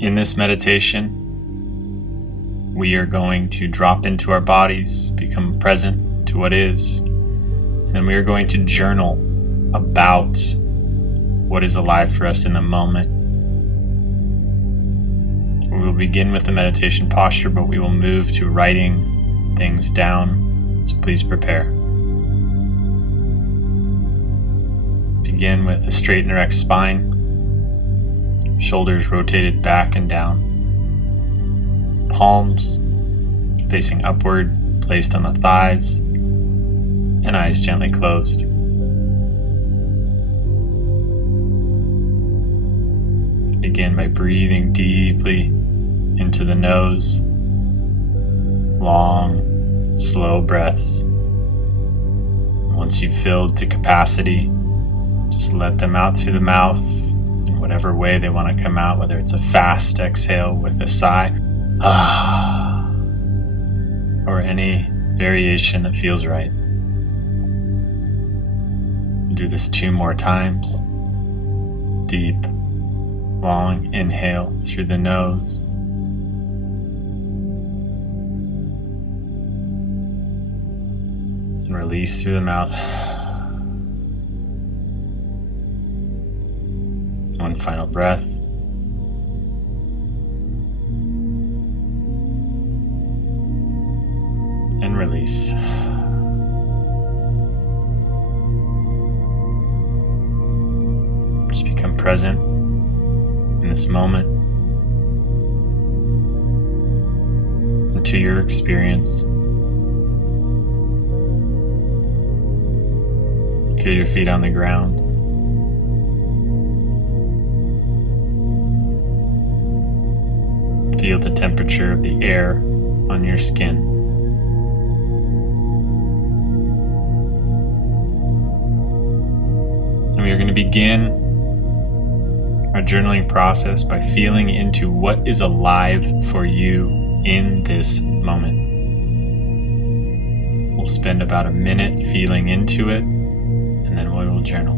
In this meditation, we are going to drop into our bodies, become present to what is, and then we are going to journal about what is alive for us in the moment. We will begin with the meditation posture, but we will move to writing things down, so please prepare. Begin with a straight and erect spine, shoulders rotated back and down, palms facing upward, placed on the thighs, and eyes gently closed. Begin by breathing deeply into the nose, long, slow breaths. Once you've filled to capacity, just let them out through the mouth in whatever way they want to come out, whether it's a fast exhale with a sigh, or any variation that feels right. Do this 2 more times. Deep, long inhale through the nose. And release through the mouth. One final breath. And release. Just become present in this moment, into your experience. Feel your feet on the ground. Feel the temperature of the air on your skin. And we are going to begin our journaling process by feeling into what is alive for you in this moment. We'll spend about a minute feeling into it, and then we will journal.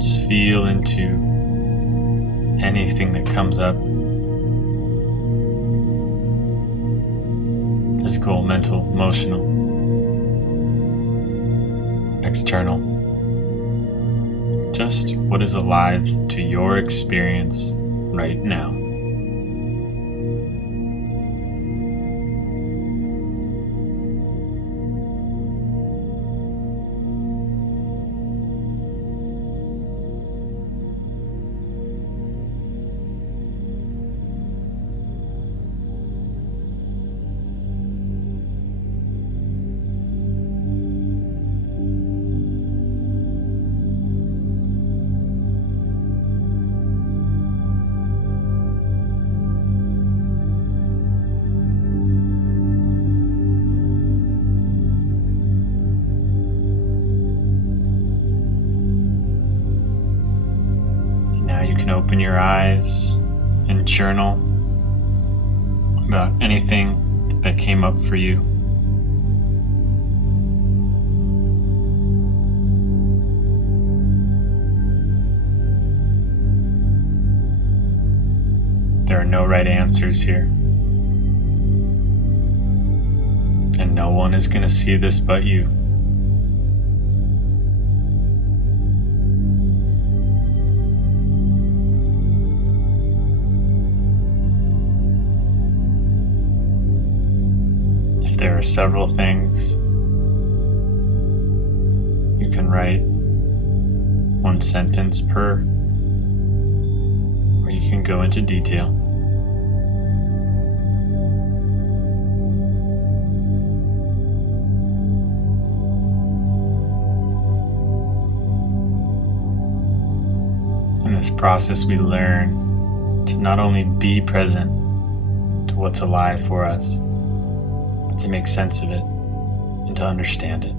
Just feel into anything that comes up. Physical, mental, emotional, external. Just what is alive to your experience right now. Open your eyes and journal about anything that came up for you. There are no right answers here. And no one is going to see this but you. There are several things. You can write 1 sentence per, or you can go into detail. In this process, we learn to not only be present to what's alive for us, to make sense of it and to understand it.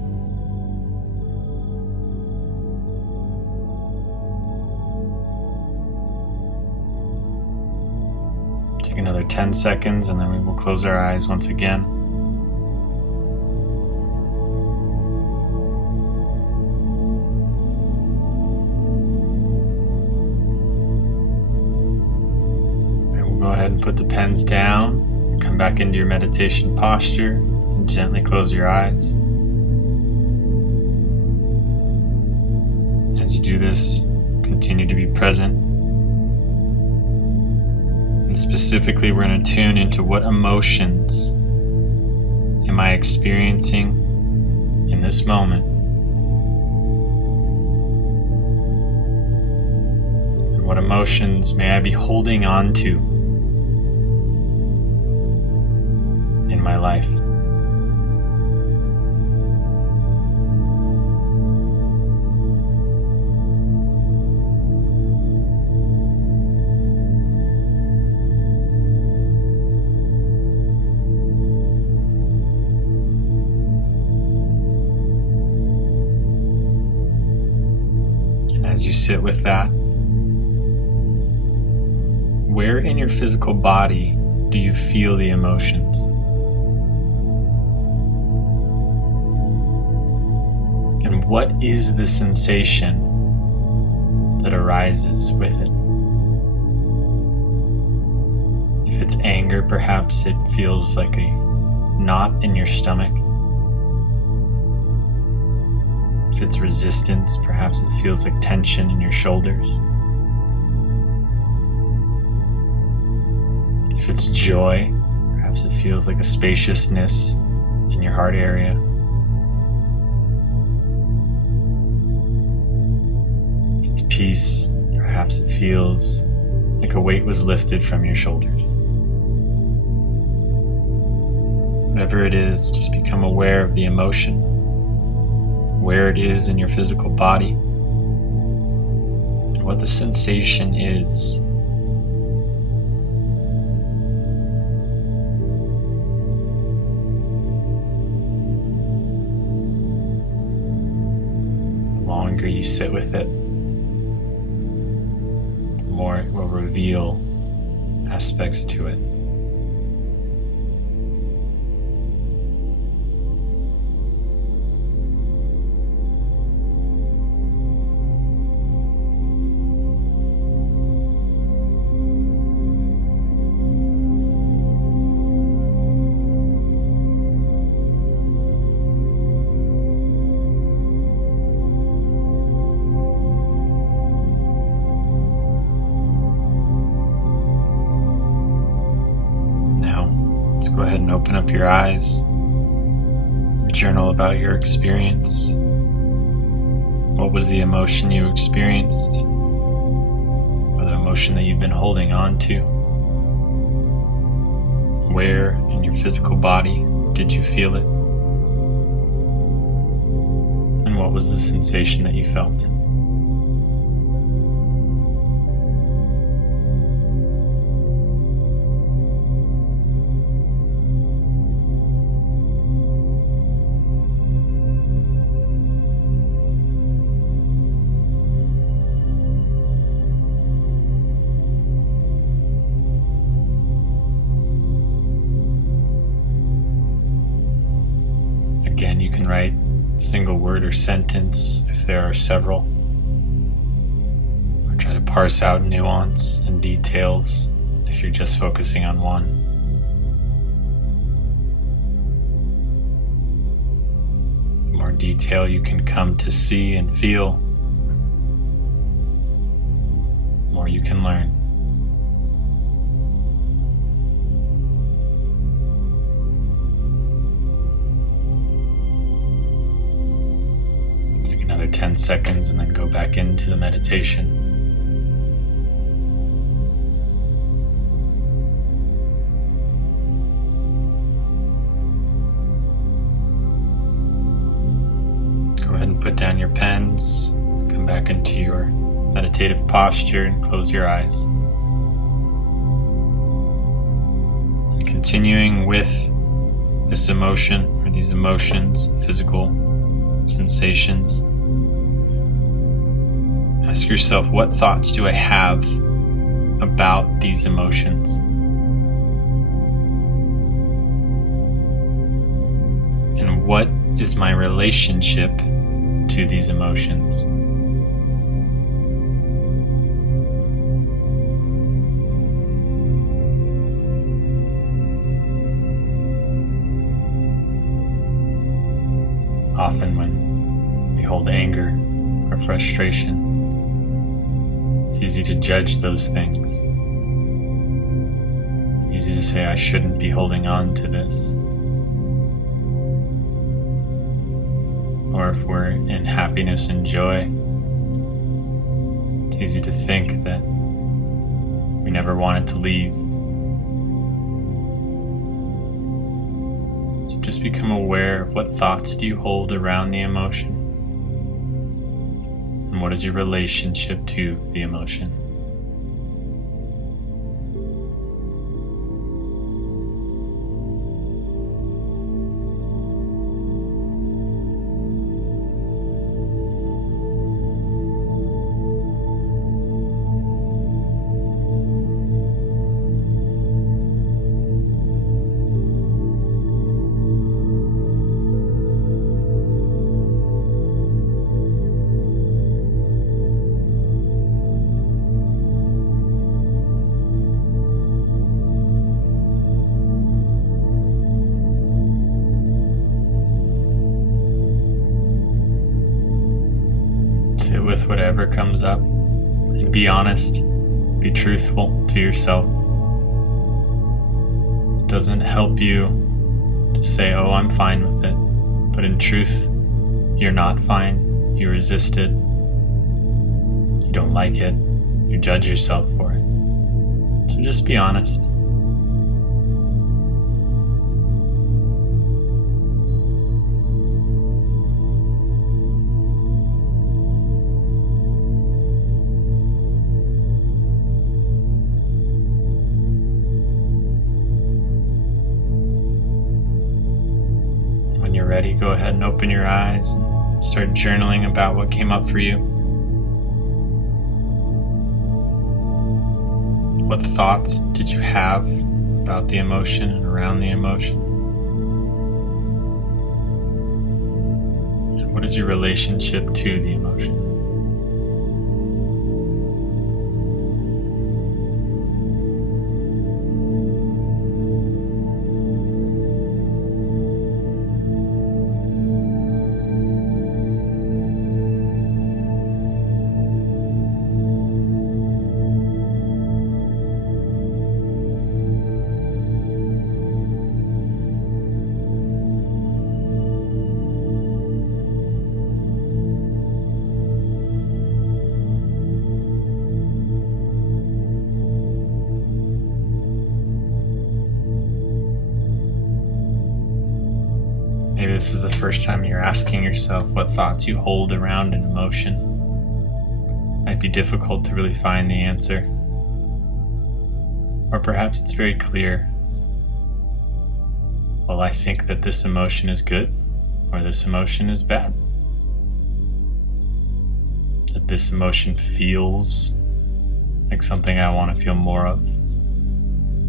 Take another 10 seconds and then we will close our eyes once again. ahead and put the pens down, come back into your meditation posture, and gently close your eyes. As you do this, continue to be present. And specifically, we're going to tune into what emotions am I experiencing in this moment. And what emotions may I be holding on to in my life? As you sit with that, where in your physical body do you feel the emotions? And what is the sensation that arises with it? If it's anger, perhaps it feels like a knot in your stomach. If it's resistance, perhaps it feels like tension in your shoulders. If it's joy, perhaps it feels like a spaciousness in your heart area. If it's peace, perhaps it feels like a weight was lifted from your shoulders. Whatever it is, just become aware of the emotion, where it is in your physical body, and what the sensation is. The longer you sit with it, the more it will reveal aspects to it. Go ahead and open up your eyes. Journal about your experience. What was the emotion you experienced? Or the emotion that you've been holding on to? Where in your physical body did you feel it? And what was the sensation that you felt? Again, you can write a single word or sentence if there are several, or try to parse out nuance and details if you're just focusing on one. The more detail you can come to see and feel, the more you can learn. Another 10 seconds and then go back into the meditation. Go ahead and put down your pens, come back into your meditative posture and close your eyes. And continuing with this emotion or these emotions, the physical sensations, ask yourself, what thoughts do I have about these emotions? And what is my relationship to these emotions? frustration. It's easy to judge those things. It's easy to say, I shouldn't be holding on to this. Or if we're in happiness and joy, it's easy to think that we never want it to leave. So just become aware of what thoughts do you hold around the emotion, and what is your relationship to the emotion. Sit with whatever comes up and be honest, be truthful to yourself. It doesn't help you to say, oh, I'm fine with it, but in truth, you're not fine. You resist it. You don't like it. You judge yourself for it. So just be honest. When you're ready, go ahead and open your eyes and start journaling about what came up for you. What thoughts did you have about the emotion and around the emotion? And what is your relationship to the emotion? Maybe this is the first time you're asking yourself what thoughts you hold around an emotion. It might be difficult to really find the answer. Or perhaps it's very clear. Well, I think that this emotion is good, or this emotion is bad. That this emotion feels like something I want to feel more of,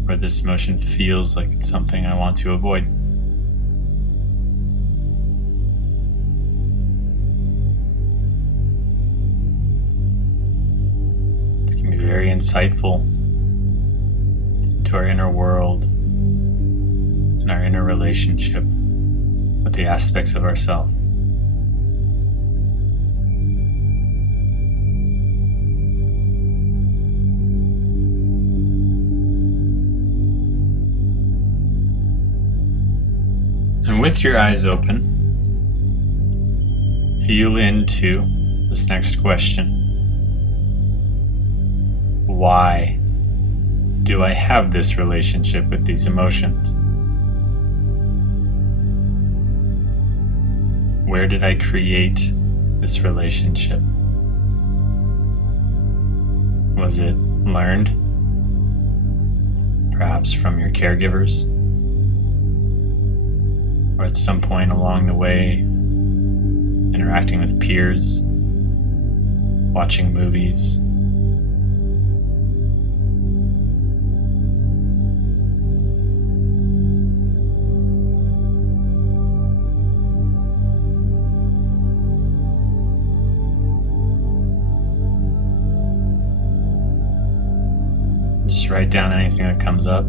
or this emotion feels like it's something I want to avoid. Very insightful to our inner world and our inner relationship with the aspects of ourselves. And with your eyes open, feel into this next question. Why do I have this relationship with these emotions? Where did I create this relationship? Was it learned? Perhaps from your caregivers? Or at some point along the way, interacting with peers, watching movies? Just write down anything that comes up.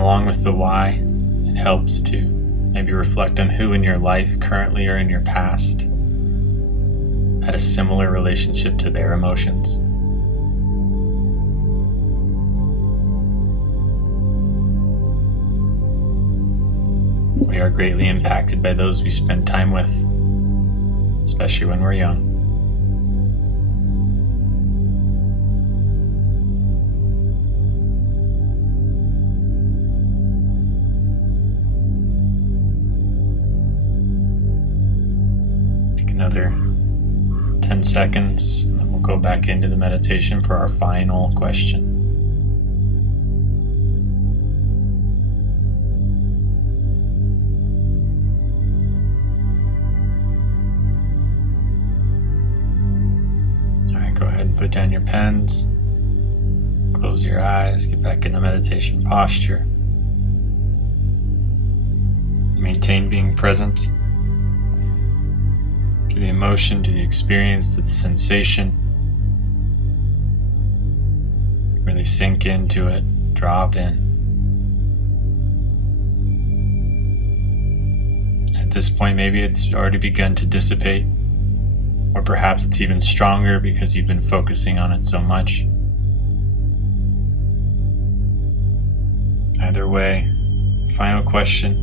along with the why, it helps to maybe reflect on who in your life currently or in your past had a similar relationship to their emotions. We are greatly impacted by those we spend time with, especially when we're young. Take another 10 seconds, and then we'll go back into the meditation for our final question. Go ahead and put down your pens, close your eyes, get back into meditation posture. Maintain being present to the emotion, to the experience, to the sensation. Really sink into it, drop in. At this point, maybe it's already begun to dissipate. Or perhaps it's even stronger because you've been focusing on it so much. Either way, final question.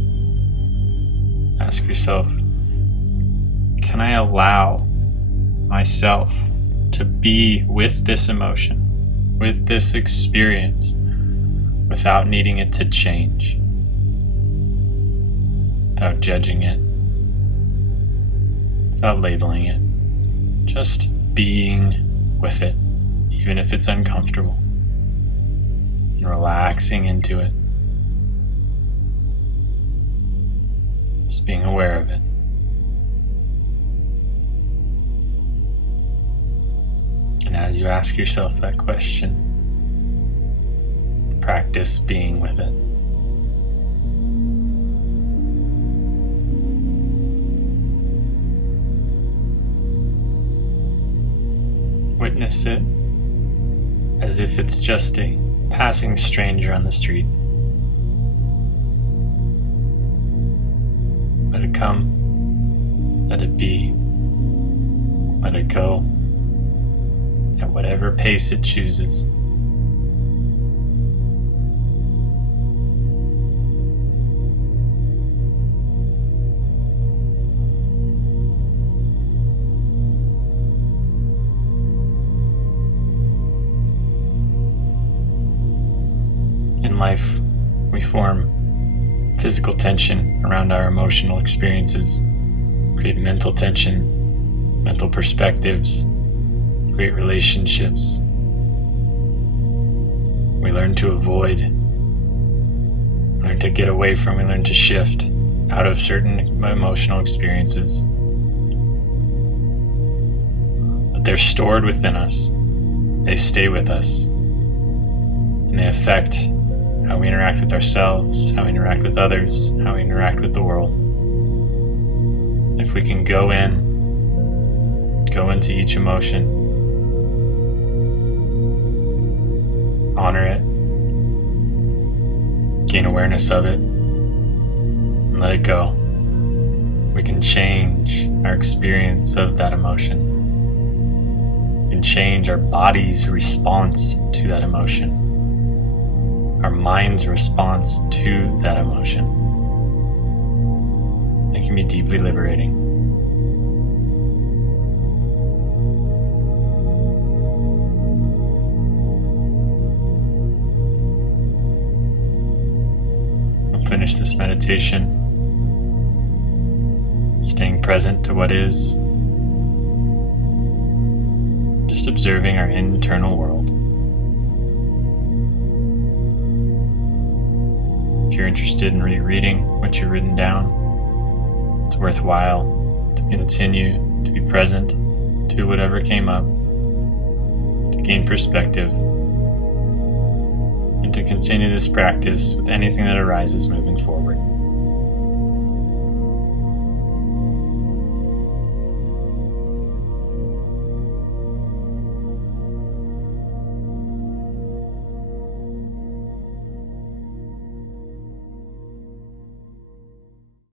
Ask yourself, can I allow myself to be with this emotion, with this experience, without needing it to change, without judging it, without labeling it? Just being with it, even if it's uncomfortable, and relaxing into it. Just being aware of it. And as you ask yourself that question, practice being with it. Witness it as if it's just a passing stranger on the street. Let it come, let it be, let it go, at whatever pace it chooses. In life, we form physical tension around our emotional experiences, create mental tension, mental perspectives, create relationships. We learn to avoid, learn to get away from, we learn to shift out of certain emotional experiences. But they're stored within us, they stay with us, and they affect how we interact with ourselves, how we interact with others, how we interact with the world. If we can go into each emotion, honor it, gain awareness of it, and let it go, we can change our experience of that emotion. We can change our body's response to that emotion, our mind's response to that emotion. It can be deeply liberating. We'll finish this meditation staying present to what is, just observing our internal world. If you're interested in rereading what you've written down, it's worthwhile to continue to be present to whatever came up, to gain perspective, and to continue this practice with anything that arises moving forward.